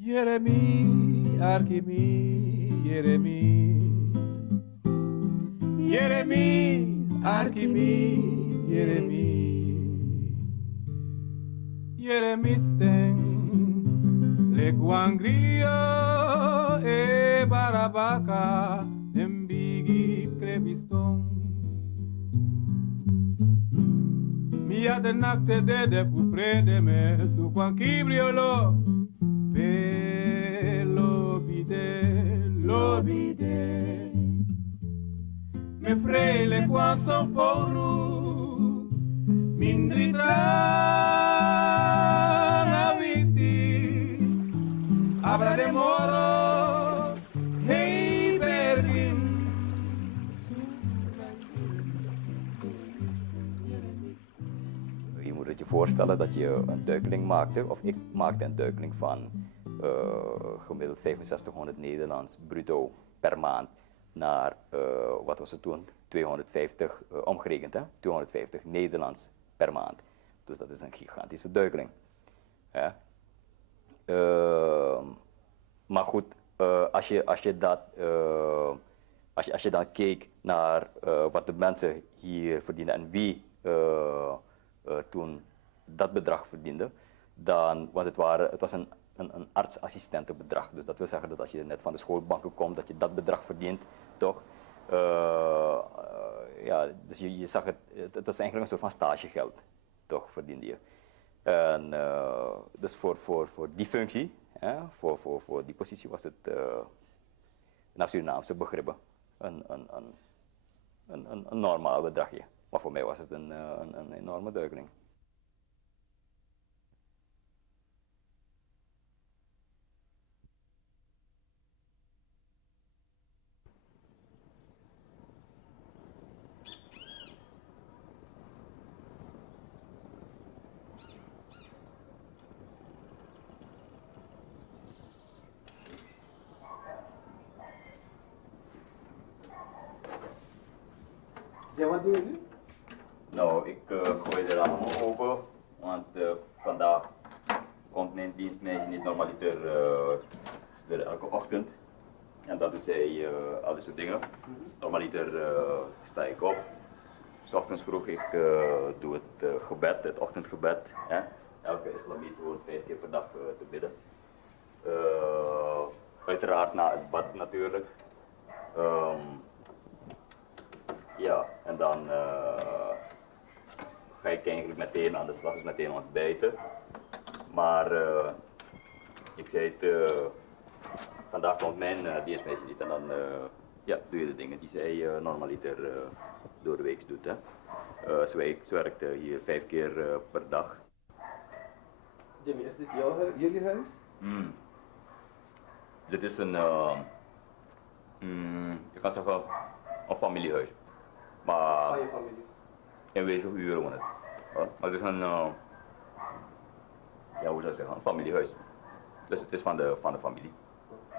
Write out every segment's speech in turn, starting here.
Jeremy, Arkimi, Jeremy. Jeremy, Arkimi, Jeremy. Jeremy Steng, Le Guangria, E Barabaca, Embigi, Creviston. Mia de nakte de fufrede me, Su Quanquibriolo. Lobide, me freile qua son foru, mindri tran aviti, abra de moro, hey Berlin. Je moet het je voorstellen dat je een duikeling maakte, of ik maakte een duikeling van gemiddeld 6500 Nederlands bruto per maand naar, wat was het toen, 250, omgerekend hè, 250 Nederlands per maand. Dus dat is een gigantische duikeling. Ja. Maar goed, als je dan keek naar wat de mensen hier verdienen en wie toen dat bedrag verdiende, dan, want het was een artsassistentenbedrag. Dus dat wil zeggen dat als je net van de schoolbanken komt, dat je dat bedrag verdient, toch? Ja, dus je zag het was eigenlijk een soort van stagegeld, toch, verdiende je. En dus voor die functie, voor die positie was het naar Surinaamse begrippen een normaal bedragje. Maar voor mij was het een enorme duikeling. Ja, wat doe je nu? Nou, ik gooi de ramen open, want vandaag komt mijn dienstmeisje niet normaliter elke ochtend. En dat doet zij al dit soort dingen. Normaliter sta ik op. 's Ochtends vroeg ik doe het gebed, het ochtendgebed. Hè. Elke islamiet hoort 5 keer per dag te bidden. Uiteraard na het bad natuurlijk. Ja, en dan ga ik eigenlijk meteen aan de slag, dus meteen ontbijten. Maar ik zei het, vandaag komt mijn dienstmeisje niet en dan ja, doe je de dingen die zij normaliter door de week doet. Hè. Ze werkt hier 5 keer per dag. Jimmy, is dit jullie huis? Dit is je kan zeggen, een familiehuis. Maar Van je familie? in wezen huren we het. Maar het is een, ja, hoe zou ik zeggen, een familiehuis. Dus het is van de familie.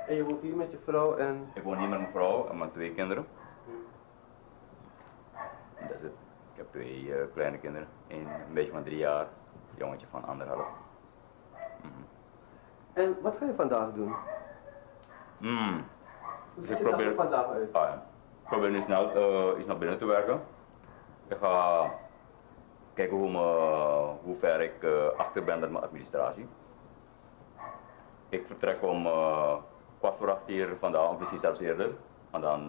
En je woont hier met je vrouw en... Ik woon hier met mijn vrouw en mijn 2 kinderen. Dat is het. Ik heb 2 kleine kinderen. Een meisje van 3 jaar, een jongetje van 1,5. En wat ga je vandaag doen? Hoe Dus ziet ik je dag probeer, er vandaag uit? ik probeer nu snel iets naar binnen te werken. Ik ga kijken hoe ver ik achter ben met mijn administratie. Ik vertrek om 7:15 hier vandaan, of misschien zelfs eerder. En dan,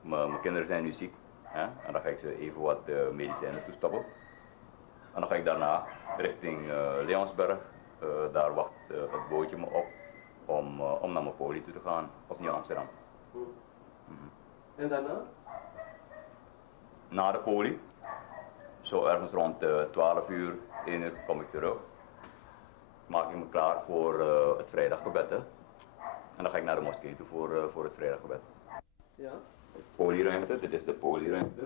mijn kinderen zijn nu ziek. Hè? En dan ga ik ze even wat medicijnen toestoppen. En dan ga ik daarna richting Leonsberg. Daar wacht het bootje me op om naar mijn poli toe te gaan, of Nieuw Amsterdam. En daarna? Na de poli, zo ergens rond 12 uur, 1 uur kom ik terug. Maak ik me klaar voor het vrijdaggebed. Hè? En dan ga ik naar de moskee toe voor het vrijdaggebed. Ja. Polieruimte, dit is de polieruimte.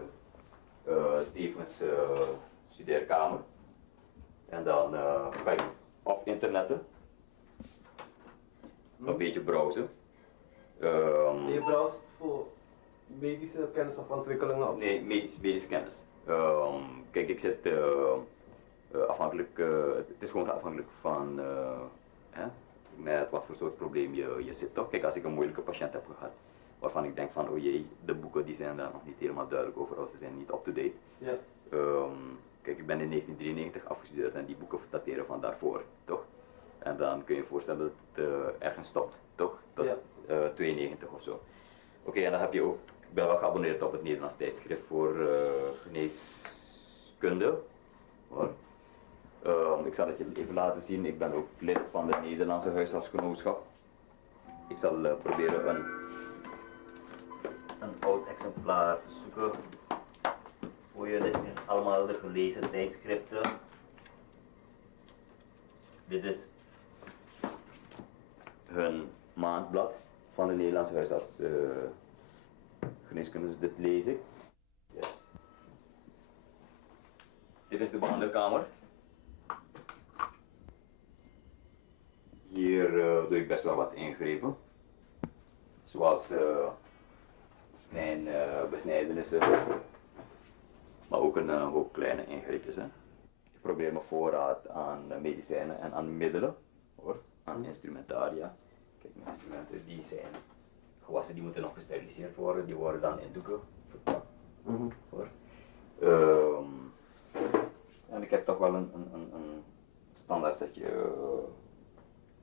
Tevens studeerkamer. En dan ga ik op internetten. Een beetje browsen. En je browst voor medische kennis of ontwikkelingen op? Nee, medische kennis. Kijk, ik zit afhankelijk, het is gewoon afhankelijk van met wat voor soort probleem je zit, toch? Kijk, als ik een moeilijke patiënt heb gehad, waarvan ik denk van, oh jee, de boeken die zijn daar nog niet helemaal duidelijk over, of ze zijn niet up-to-date. Ja. Kijk, ik ben in 1993 afgestudeerd en die boeken dateren van daarvoor, toch? En dan kun je je voorstellen dat het ergens stopt, toch? Tot 92 of zo. Oké, en dan heb je ook, ik ben wel geabonneerd op het Nederlands tijdschrift voor geneeskunde. Hoor. Ik zal het je even laten zien, ik ben ook lid van de Nederlandse huisartsgenootschap. Ik zal proberen een oud exemplaar te zoeken voor je. Dit zijn allemaal de gelezen tijdschriften. Dit is hun maandblad van de Nederlandse huisartsgeneeskunde, dus dit lees ik. Yes. Dit is de behandelkamer. Hier doe ik best wel wat ingrepen, zoals mijn besnijdenissen, maar ook een hoop kleine ingreepjes. Hè. Ik probeer mijn voorraad aan medicijnen en aan middelen, hoor, aan instrumentaria. Kijk, mijn instrumenten die zijn gewassen, die moeten nog gesteriliseerd worden, die worden dan in doeken verpakt. Hoor. En ik heb toch wel een standaard setje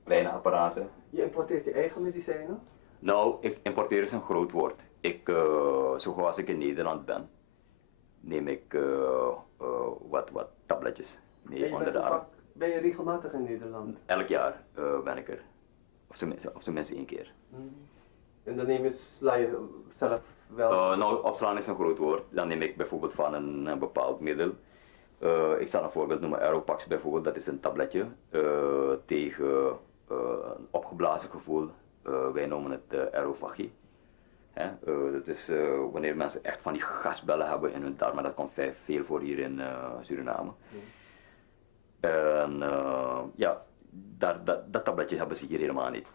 kleine apparaten. Je importeert je eigen medicijnen? Nou, importeren is een groot woord. Zo als ik in Nederland ben, neem ik wat tabletjes mee onder de arm. Ben je regelmatig in Nederland? Elk jaar ben ik er. Op zijn minst 1 keer. En dan sla je zelf wel? Nou, opslaan is een groot woord. Dan neem ik bijvoorbeeld van een bepaald middel. Ik zal een voorbeeld noemen, Aeropax bijvoorbeeld, dat is een tabletje tegen een opgeblazen gevoel. Wij noemen het aerofagie. Dat is wanneer mensen echt van die gasbellen hebben in hun darmen, dat komt veel voor hier in Suriname. En ja, dat tabletje hebben ze hier helemaal niet,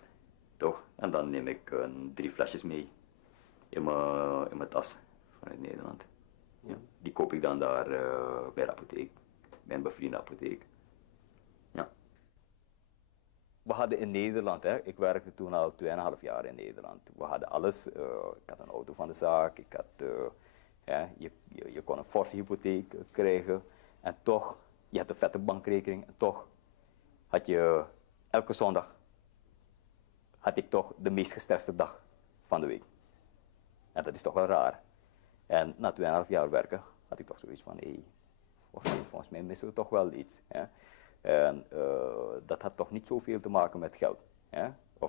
toch? En dan neem ik 3 flesjes mee in mijn tas vanuit Nederland. Ja. Die koop ik dan daar bij de apotheek, bij een bevriende apotheek. Ja. We hadden in Nederland, ik werkte toen al 2,5 jaar in Nederland. We hadden alles. Ik had een auto van de zaak, je kon een forse hypotheek krijgen. En toch, je hebt een vette bankrekening. En toch had je elke zondag, had ik toch de meest gestreste dag van de week. En dat is toch wel raar. En na 2,5 jaar werken had ik toch zoiets van, volgens mij missen we toch wel iets. En dat had toch niet zoveel te maken met geld,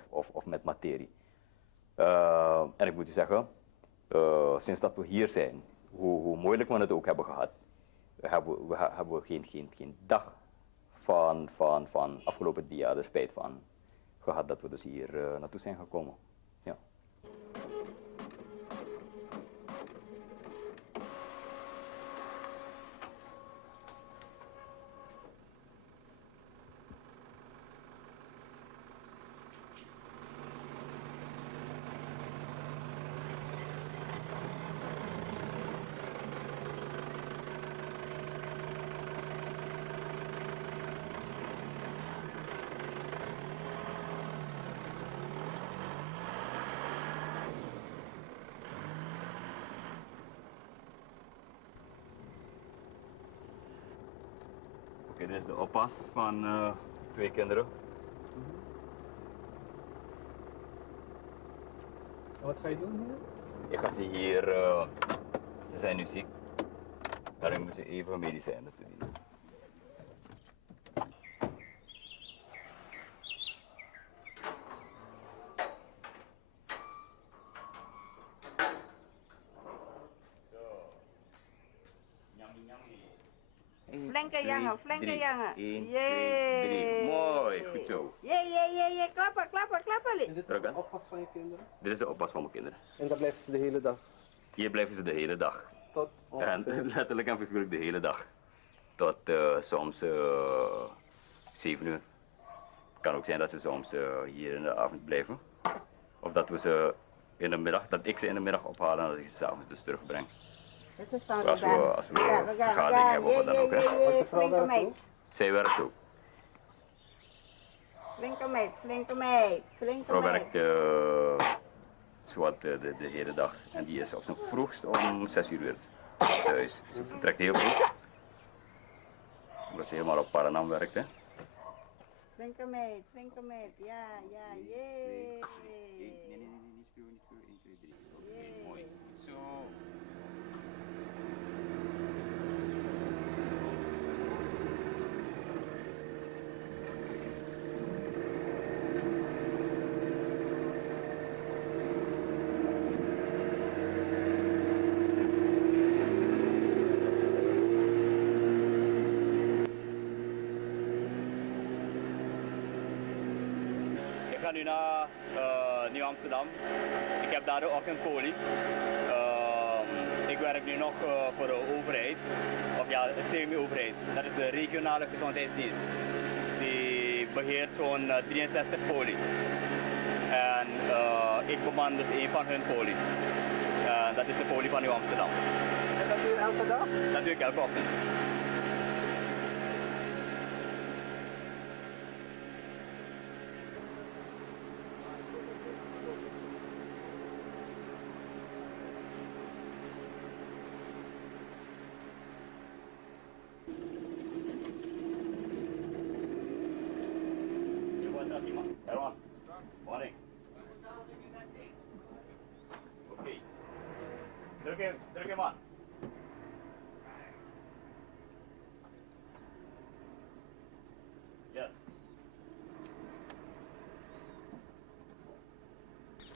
of met materie. En ik moet u zeggen, sinds dat we hier zijn, hoe moeilijk we het ook hebben gehad, hebben we geen dag van afgelopen jaar er spijt van gehad dat we dus hier naartoe zijn gekomen. Ja. Oké, dit is de oppas van 2 kinderen. Wat ga je doen hier? Ik ga ze hier, ze zijn nu ziek, daarom moeten ze even medicijnen toedienen. Flinke jongen, flinke jongen. 1, 2, 3. Mooi, goed zo. Jee. Klappen, klappen, klappen. En dit is de oppas van je kinderen? Dit is de oppas van mijn kinderen. En daar blijven ze de hele dag? Hier blijven ze de hele dag. Tot En letterlijk en figuurlijk de hele dag. Tot soms 7 uur. Het kan ook zijn dat ze soms hier in de avond blijven. Of dat we ze in de middag, dat ik ze in de middag ophaal en dat ik ze 's avonds dus terugbreng. Als we vergadering hebben of wat dan ook. Hè. Wat de vrouw werkt ook? Zij werkt ook. Flinke meid, flinke meid, flinke Vrouw meid. werkt zowat de hele dag en die is op zijn vroegst om 6 uur weer thuis. Ze vertrekt heel vroeg, omdat ze helemaal op Paranam werkt. Hè. Flinke meid, ja, ja, jee. Niet speel, 1, 2, 3. Oké, mooi. Zo. Ik ga nu naar Nieuw-Amsterdam. Ik heb daar de ochtendpolie. Ik werk nu nog voor de overheid, of ja, de semi-overheid. Dat is de regionale gezondheidsdienst. Die beheert zo'n 63 polies. En ik beman dus een van hun polies. Dat is de poli van Nieuw-Amsterdam. En dat doe je elke dag? Dat doe ik elke ochtend. Erwan, morning. Oké. Druk hem aan. Yes.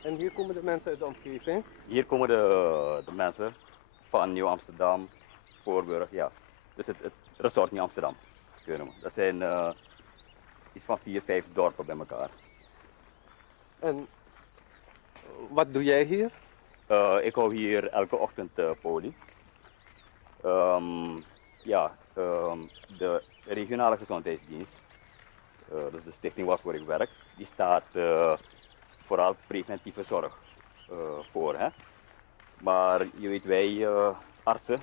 En hier komen de mensen uit de omgeving? Hier komen de mensen van Nieuw-Amsterdam, Voorburg, ja. Dus het resort Nieuw-Amsterdam, kunnen we. Dat zijn iets van 4, 5 dorpen bij elkaar. En wat doe jij hier? Ik hou hier elke ochtend poli. De regionale gezondheidsdienst, dus de stichting waarvoor ik werk, die staat vooral preventieve zorg voor. Hè? Maar je weet, wij artsen,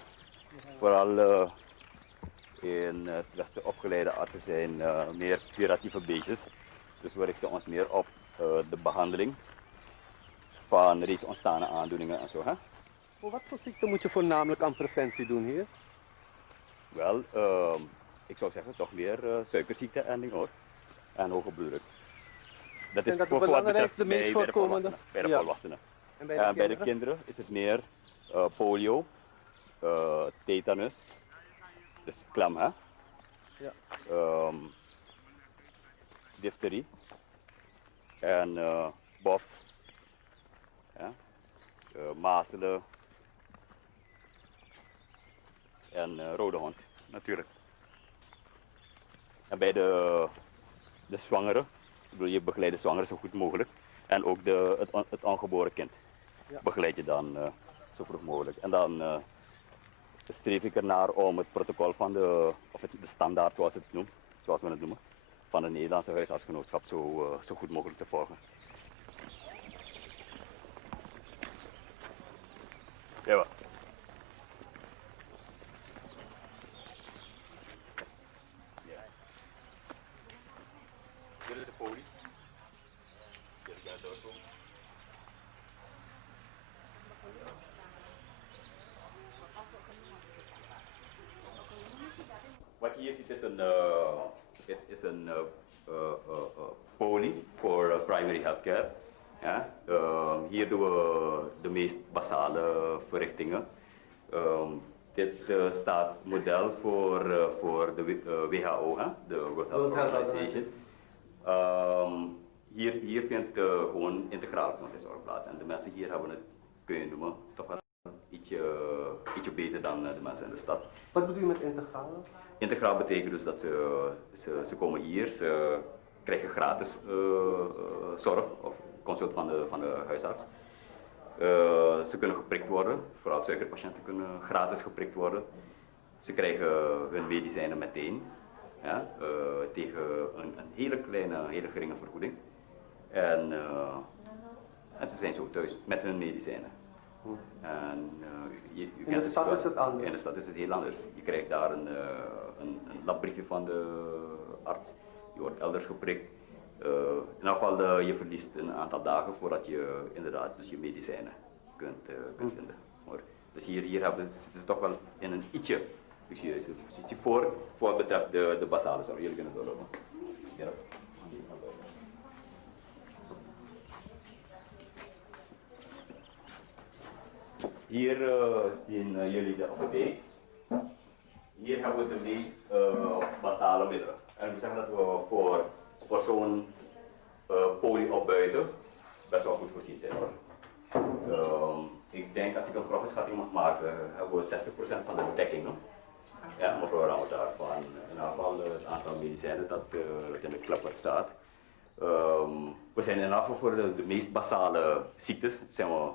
vooral in het Westen opgeleide artsen, zijn meer curatieve beestjes. Dus we richten ons meer op de behandeling van reeds ontstane aandoeningen en zo. Hè? Voor wat voor ziekte moet je voornamelijk aan preventie doen hier? Wel, ik zou zeggen toch meer suikerziekte en ding hoor. En hoge bloeddruk. Dat is dat voor de wat betreft belangrijkste, meest bij de voorkomende? volwassenen. Bij de Ja. volwassenen. En bij En de bij de kinderen? kinderen is het meer polio, tetanus, dus klem hè. Ja. Difterie en bof, ja. Mazelen en rode hond natuurlijk. En bij de zwangere, wil je begeleiden zwangeren zo goed mogelijk. En ook het ongeboren kind begeleid je dan zo vroeg mogelijk. En dan streef ik ernaar om het protocol van de standaard zoals we het noemen, van de Nederlandse huisartsgenootschap zo goed mogelijk te volgen. Ja. Dit is de poli. Wat je hier ziet is een poli voor primary healthcare. Ja? Hier doen we de meest basale verrichtingen. Dit staat model voor de WHO, hè? De World Health Organization. Hier vindt gewoon integrale gezondheidszorg plaats. En de mensen hier hebben het, kun je noemen, toch wel ietsje beter dan de mensen in de stad. Wat bedoel je met integrale? Integraal betekent dus dat ze komen hier, ze krijgen gratis zorg of consult van de huisarts. Ze kunnen geprikt worden, vooral suikerpatiënten kunnen gratis geprikt worden. Ze krijgen hun medicijnen meteen, ja, tegen een hele kleine, hele geringe vergoeding. En ze zijn zo thuis met hun medicijnen. En, in de stad is het anders? In de stad is het heel anders. Je krijgt daar een labbriefje van de arts, je wordt elders geprikt. In ieder geval, je verliest een aantal dagen voordat je inderdaad dus je medicijnen kunt vinden. Hoor. Dus hier zitten ze toch wel in een ietsje luxueuze positie voor wat betreft de basale zorg. Jullie kunnen doorlopen. Ja. Hier zien jullie de apotheek. Hier hebben we de meest basale middelen. En ik moet zeggen dat we voor zo'n poli opbuiten best wel goed voorzien zijn hoor. Ik denk als ik een grove schatting mag maken, hebben we 60% van de dekking. No? Ja, mevrouw Ramadaar, van in ieder geval het aantal medicijnen dat in de klapper staat. We zijn in ieder geval voor de meest basale ziektes zijn we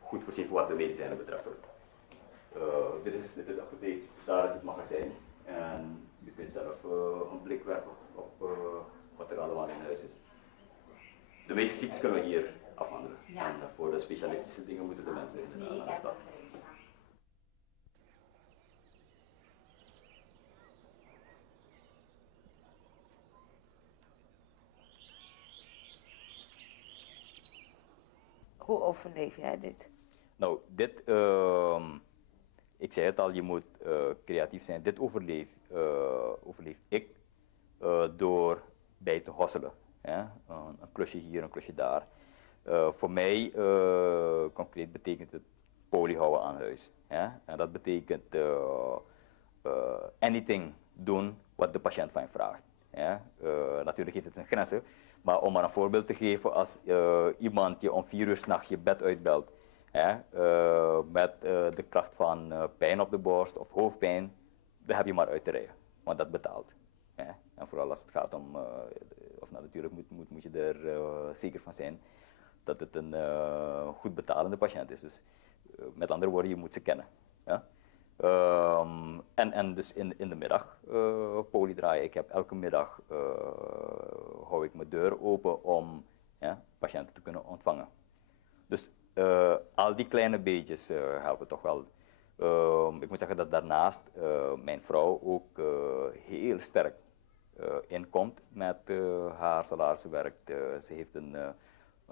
goed voorzien voor wat de medicijnen betreft. Dit is de apotheek, daar is het magazijn en je kunt zelf een blik werpen op wat er allemaal in huis is. De meeste ziektes kunnen we hier afhandelen. Ja. En voor de specialistische dingen moeten de mensen naar de stad. Hoe overleef jij dit? Nou, dit, ik zei het al, je moet creatief zijn. Dit overleef ik door bij te hosselen. Ja? Een klusje hier, een klusje daar. Voor mij, concreet, betekent het poli houden aan huis. Ja? En dat betekent anything doen wat de patiënt van je vraagt. Ja? Natuurlijk heeft het zijn grenzen, maar om maar een voorbeeld te geven, als iemand je om 4 uur 's nachts je bed uitbelt, met de klacht van pijn op de borst of hoofdpijn, dan heb je maar uit te rijden, want dat betaalt. Ja? En vooral als het gaat om, natuurlijk moet je er zeker van zijn dat het een goed betalende patiënt is. Dus met andere woorden, je moet ze kennen. Ja? En dus in de middag poli draaien. Ik heb elke middag hou ik mijn deur open om patiënten te kunnen ontvangen. Dus al die kleine beetjes helpen toch wel. Ik moet zeggen dat daarnaast mijn vrouw ook heel sterk inkomt met haar salariswerk. Ze heeft een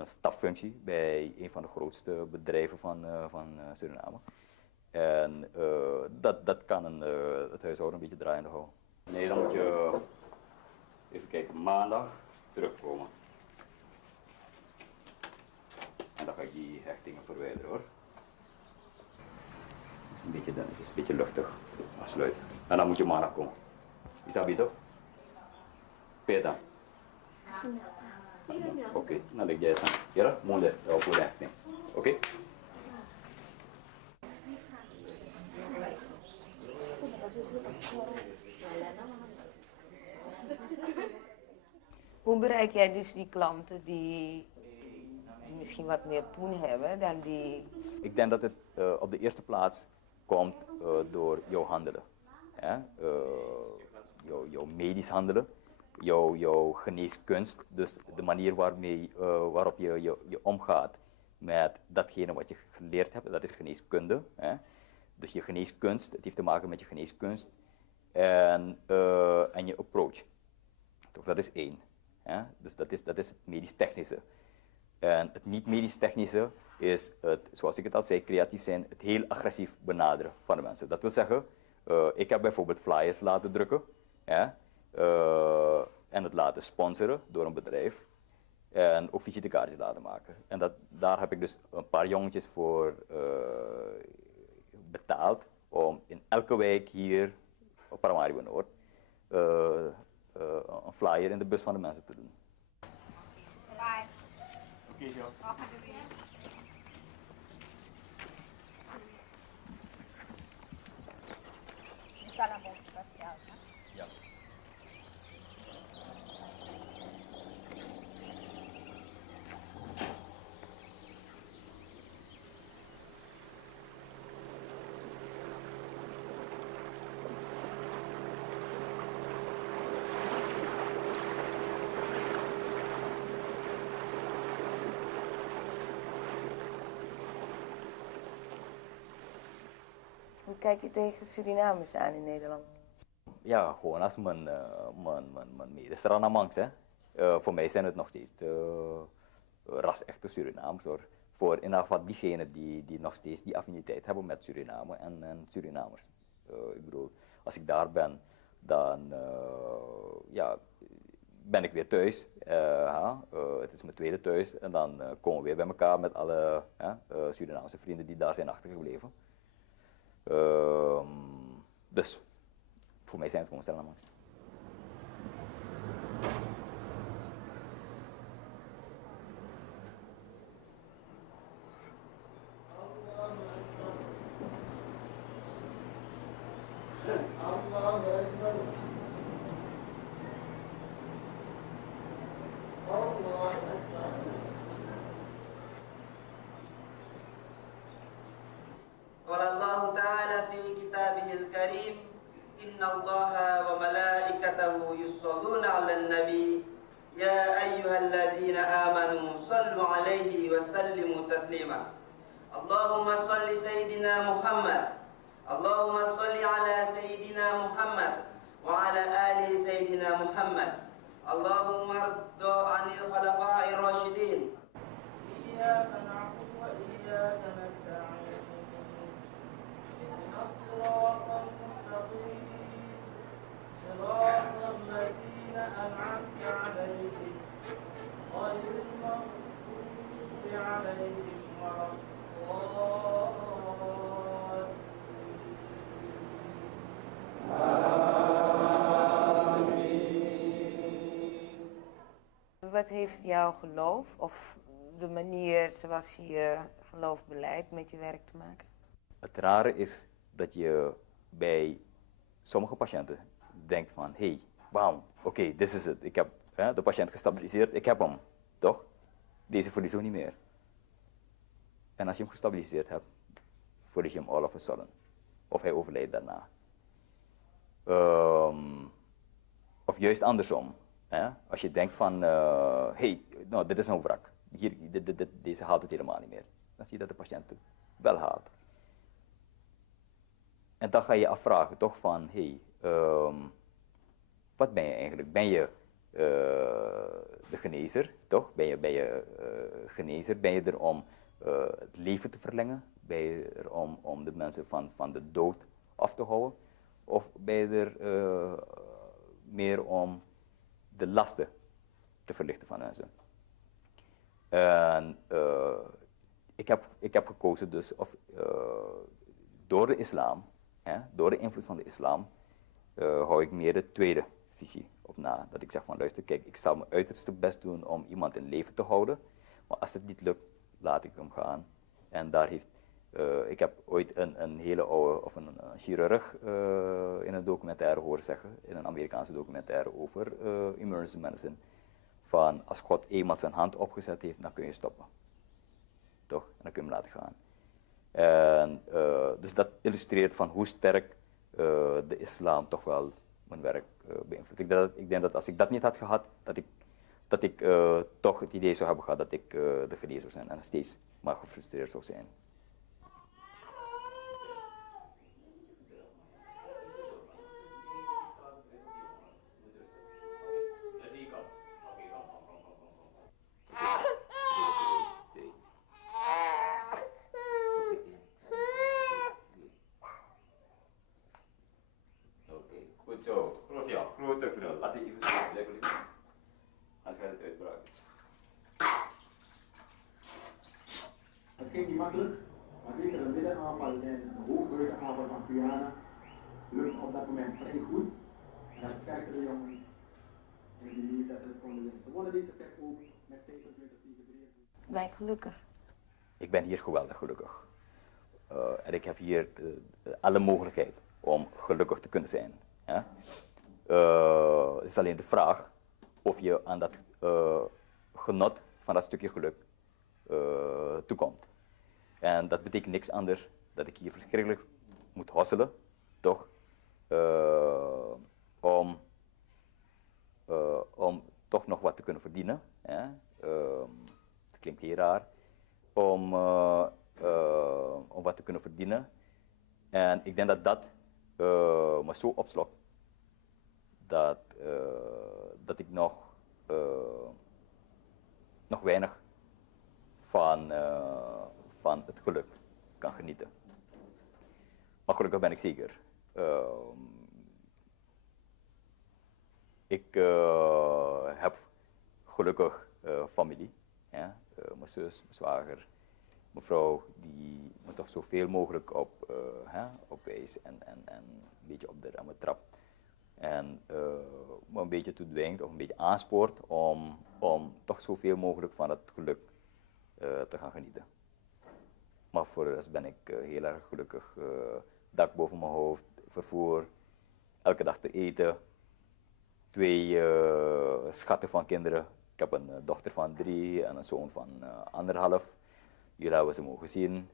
staffunctie bij een van de grootste bedrijven van Suriname. En dat kan het huishouden een beetje draaiende houden. Nee, dan moet je even kijken, maandag terugkomen. En dan ga ik die hechtingen verwijderen hoor. Het is een beetje dun, het is een beetje luchtig. Afsluiten. En dan moet je maandag komen. Is dat beter? Peter. Oké, dan leg jij het aan. Ja, moet voor de hechting. Oké? Hoe bereik jij dus die klanten die misschien wat meer poen hebben dan die... Ik denk dat het op de eerste plaats komt door jouw handelen. Ja? Jouw medisch handelen, jouw geneeskunst, dus de manier waarop je omgaat met datgene wat je geleerd hebt, dat is geneeskunde. Hè? Dus je geneeskunst, het heeft te maken met je geneeskunst en je approach. Toch, dat is één. Hè? Dus dat is het medisch-technische. En het niet-medisch-technische is, zoals ik het al zei, creatief zijn, het heel agressief benaderen van de mensen. Dat wil zeggen, ik heb bijvoorbeeld flyers laten drukken en het laten sponsoren door een bedrijf en ook visitekaartjes laten maken. En daar heb ik dus een paar jongetjes voor betaald om in elke wijk hier op Paramaribo Noord een flyer in de bus van de mensen te doen. Bye. Oké, zo. Ja. Hoe kijk je tegen Surinamers aan in Nederland? Ja, gewoon als mijn medestranamans, hè. voor mij zijn het nog steeds ras-echte Surinamers hoor. Voor in ieder geval diegenen die nog steeds die affiniteit hebben met Suriname en Surinamers. Ik bedoel, als ik daar ben, dan ja, ben ik weer thuis. Het is mijn tweede thuis en dan komen we weer bij elkaar met alle Surinaamse vrienden die daar zijn achtergebleven. Dus voor mij zijn het gewoon Surinamers. قال الله تعالى في كتابه الكريم إن الله وملائكته يصلون على النبي يا أيها الذين آمنوا صلوا عليه وسلموا تسليما اللهم صل سيدنا محمد اللهم صل على سيدنا محمد وعلى آل سيدنا محمد اللهم ارض عن الخلفاء الراشدين إياك نعبد وإياك نستعين اهدنا الصراط المستقيم صراط الذين أنعمت عليهم غير المغضوب عليهم ولا Wat heeft jouw geloof of de manier zoals je je geloof beleidt met je werk te maken? Het rare is dat je bij sommige patiënten denkt van, hey, wauw, oké, dit is het. Ik heb de patiënt gestabiliseerd, ik heb hem, toch? Deze verlies ook niet meer. En als je hem gestabiliseerd hebt, verlies je hem all of a sudden. Of hij overlijdt daarna. Of juist andersom. Als je denkt van, hey, nou, dit is een wrak. Hier, deze haalt het helemaal niet meer. Dan zie je dat de patiënt het wel haalt. En dan ga je je afvragen toch van, hey, wat ben je eigenlijk? Ben je de genezer, toch? Ben je genezer? Ben je er om het leven te verlengen? Ben je er om de mensen van de dood af te houden? Of ben je er meer om de lasten te verlichten van mensen? En ik heb gekozen dus door de islam, door de invloed van de islam, hou ik meer de tweede visie op na. Dat ik zeg van luister, kijk, ik zal mijn uiterste best doen om iemand in leven te houden, maar als het niet lukt, laat ik hem gaan. En daar heeft, ik heb ooit een hele oude, of een chirurg in een documentaire horen zeggen, in een Amerikaanse documentaire over emergency medicine, van als God eenmaal zijn hand opgezet heeft, dan kun je stoppen. Toch? En dan kun je hem laten gaan. En, dus dat illustreert van hoe sterk de islam toch wel mijn werk beïnvloedt. Ik denk dat als ik dat niet had gehad, dat ik toch het idee zou hebben gehad dat ik de genezer zou zijn en steeds maar gefrustreerd zou zijn. Het ging niet makkelijk, maar zeker een middenaanval en een hoogbrugge aanval van Guyana lukt op dat moment vrij goed. En dat sterkte de jongens en die niet dat het konden winnen. Ze wonnen deze set ook met 25-23. Ben je gelukkig? Ik ben hier geweldig gelukkig. En ik heb hier alle mogelijkheid om gelukkig te kunnen zijn. Het is alleen de vraag of je aan dat genot van dat stukje geluk toekomt. En dat betekent niks anders dat ik hier verschrikkelijk moet hosselen, toch? Om toch nog wat te kunnen verdienen. Dat klinkt heel raar. Om wat te kunnen verdienen. En ik denk dat dat me zo opslokt dat ik nog nog weinig van het geluk kan genieten. Maar gelukkig ben ik zeker. Ik heb gelukkig familie. Ja? Mijn zus, mijn zwager, mijn vrouw, die me toch zoveel mogelijk op wijs en een beetje op de remmen trapt. En me een beetje toedwingt of een beetje aanspoort om toch zoveel mogelijk van het geluk te gaan genieten. Maar voor de rest ben ik heel erg gelukkig. Dak boven mijn hoofd, vervoer, elke dag te eten. 2 schatten van kinderen. Ik heb een dochter van 3 en een zoon van 1,5. Jullie hebben ze mogen zien.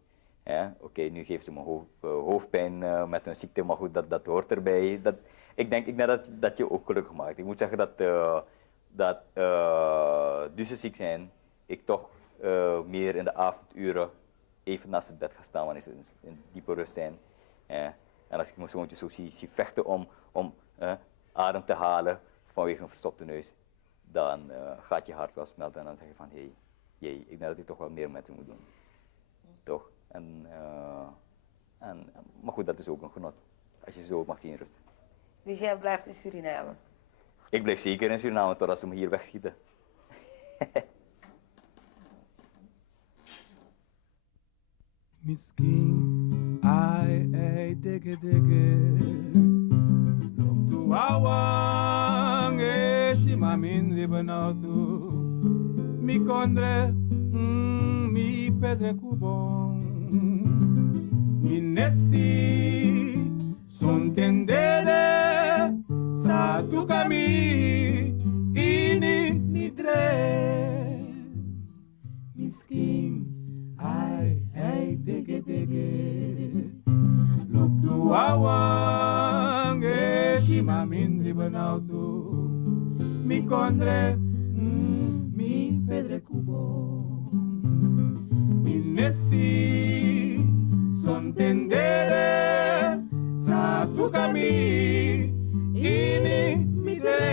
Oké, nu geeft ze me hoofdpijn met een ziekte, maar goed, dat hoort erbij. Ik denk dat je ook gelukkig maakt. Ik moet zeggen dat nu ze ziek zijn, ik toch meer in de avonduren even naast het bed ga staan wanneer ze in diepe rust zijn. En als ik mijn zoontje zo zie vechten om adem te halen vanwege een verstopte neus, dan gaat je hart wel smelten en dan zeg je van hey, ik denk dat ik toch wel meer met ze moet doen. Toch? Maar goed, dat is ook een genot, als je zo mag zien rusten. Dus jij blijft in Suriname? Ik blijf zeker in Suriname totdat ze me hier wegschieten. Misschien ai dege Look to awang si mamin ribanautu mi condre mi pedre kubong mi nessi son tendere sa tu kami ini midre miskin ai dege look to awang si mamin ribanautu mi condre mi pedre kubong mi nessi son tendere sa tu kami ini midre